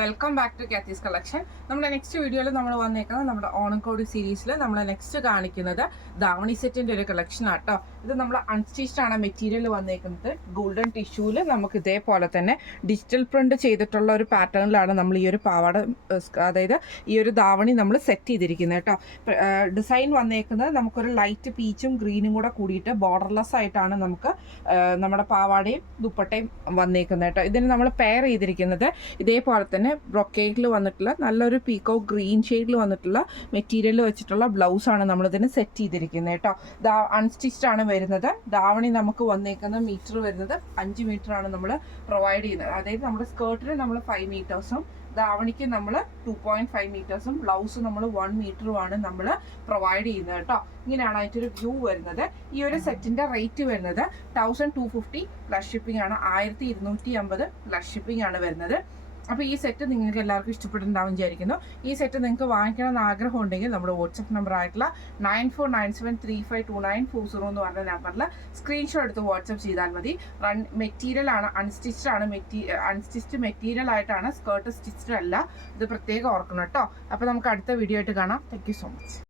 Welcome back to Kathy's collection. നമ്മുടെ next വീഡിയോയിൽ നമ്മൾ വന്നേക്കുന്നത് നമ്മുടെ ഓണക്കോടി സീരീസിൽ നമ്മൾ നെക്സ്റ്റ് കാണിക്കുന്നത് ധാവണി സെറ്റിന്റെ ഒരു കളക്ഷൻ ആട്ടോ. ഇത് നമ്മൾ അൺസ്റ്റിച്ച്ഡ് ആണ് മെറ്റീരിയൽ വന്നേക്കുന്നത്. ഗോൾഡൻ ടിഷ്യൂല് നമുക്ക് ഇതേപോലെ തന്നെ ഡിജിറ്റൽ പ്രിന്റ് ചെയ്തിട്ടുള്ള ഒരു പാറ്റേണിലാണ് നമ്മൾ ഈ ഒരു പാവാട, അതായത് ഈ ഒരു ധാവണി നമ്മൾ സെറ്റ് ചെയ്തിരിക്കുന്നത് കേട്ടോ. ഡിസൈൻ വന്നേക്കുന്നത് നമുക്കൊരു ലൈറ്റ് പീച്ചും ഗ്രീനും കൂടെ കൂടിയിട്ട് ബോർഡർലെസ് ആയിട്ടാണ് നമുക്ക് നമ്മുടെ പാവാടയും ദുപ്പട്ടയും വന്നേക്കുന്നത് കേട്ടോ. ഇതിന് നമ്മൾ പെയർ ചെയ്തിരിക്കുന്നത് ഇതേപോലെ തന്നെ ബ്രൊക്കേഡിൽ വന്നിട്ടുള്ള നല്ലൊരു പീക്കോ ഗ്രീൻ ഷെയ്ഡിൽ വന്നിട്ടുള്ള മെറ്റീരിയൽ വെച്ചിട്ടുള്ള ബ്ലൗസാണ് നമ്മളിതിന് സെറ്റ് ചെയ്തിരിക്കുന്നത് കേട്ടോ. അൺസ്റ്റിച്ച്ഡ് ആണ് വരുന്നത്. ധാവണി നമുക്ക് വന്നേക്കുന്ന മീറ്റർ വരുന്നത് 5 മീറ്ററാണ് നമ്മൾ പ്രൊവൈഡ് ചെയ്യുന്നത്. അതായത് നമ്മുടെ സ്കേർട്ടിന് നമ്മൾ 5 മീറ്റേഴ്സും ധാവണിക്ക് നമ്മൾ 2.5 മീറ്റേഴ്സും ബ്ലൗസ് നമ്മൾ 1 മീറ്ററുമാണ് നമ്മൾ പ്രൊവൈഡ് ചെയ്യുന്നത് കേട്ടോ. ഇങ്ങനെയാണ് അതിൻ്റെ വ്യൂ വരുന്നത്. ഈ ഒരു സെറ്റിന്റെ റേറ്റ് വരുന്നത് 1250 പ്ലസ് ഷിപ്പിംഗ് ആണ്. 1250 പ്ലസ് ഷിപ്പിംഗ് ആണ് വരുന്നത്. അപ്പോൾ ഈ സെറ്റ് നിങ്ങൾക്ക് എല്ലാവർക്കും ഇഷ്ടപ്പെട്ടിട്ടുണ്ടാവും വിചാരിക്കുന്നു. ഈ സെറ്റ് നിങ്ങൾക്ക് വാങ്ങിക്കണമെന്ന് ആഗ്രഹം ഉണ്ടെങ്കിൽ നമ്മുടെ വാട്സപ്പ് നമ്പർ ആയിട്ടുള്ള 9497352940 എന്ന് പറഞ്ഞ നമ്പറിൽ സ്ക്രീൻഷോട്ട് എടുത്ത് വാട്സപ്പ് ചെയ്താൽ മതി. മെറ്റീരിയൽ ആണ് അൺസ്റ്റിച്ച്ഡ് ആണ്. അൺസ്റ്റിച്ച്ഡ് മെറ്റീരിയൽ ആയിട്ടാണ്, സ്കേർട്ട് സ്റ്റിച്ച്ഡ് അല്ല. ഇത് പ്രത്യേകം ഓർക്കണം കേട്ടോ. അപ്പോൾ നമുക്ക് അടുത്ത വീഡിയോ ആയിട്ട് കാണാം. Thank you so much.